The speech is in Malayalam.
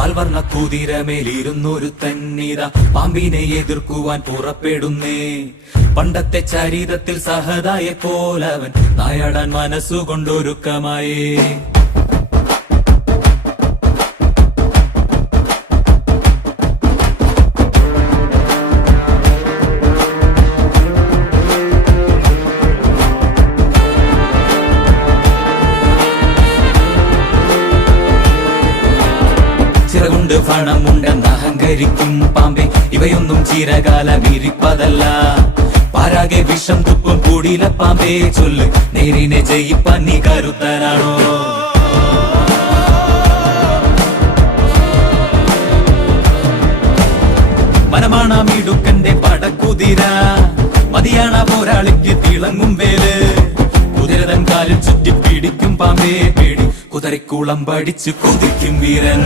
പാൽവർണ്ണ കുതിരമേലിരുന്നൊരു തന്നിത പാമ്പിനെ എതിർക്കുവാൻ പുറപ്പെടുന്നേ. പണ്ടത്തെ ചരിതത്തിൽ സഹതായെ പോലവൻ നായാടാൻ മനസ്സുകൊണ്ടൊരുക്കമായേ. ചിറകുണ്ട് പണമുണ്ടെന്ന് അഹങ്കരിക്കും പാമ്പേ, ഇവയൊന്നും ചിരകാലം ഇരിപ്പതല്ല. പാരാകെ വിഷം തുപ്പും കൂടിയില പാമ്പേ, ചൊല്ല് നേരിനെ ജയിപ്പാൻ നീ കരുത്തനാണോ? മനമാണ മിടുക്കന്റെ പടക്കുതിര, മതിയാണ പോരാളിക്ക് തിളങ്ങും വേല്. കുതിരതൻ കാലിൽ ചുറ്റി പിടിക്കും പാമ്പേ പേടി, കുതിരക്കുളം പഠിച്ചു കൊതിക്കും വീരൻ.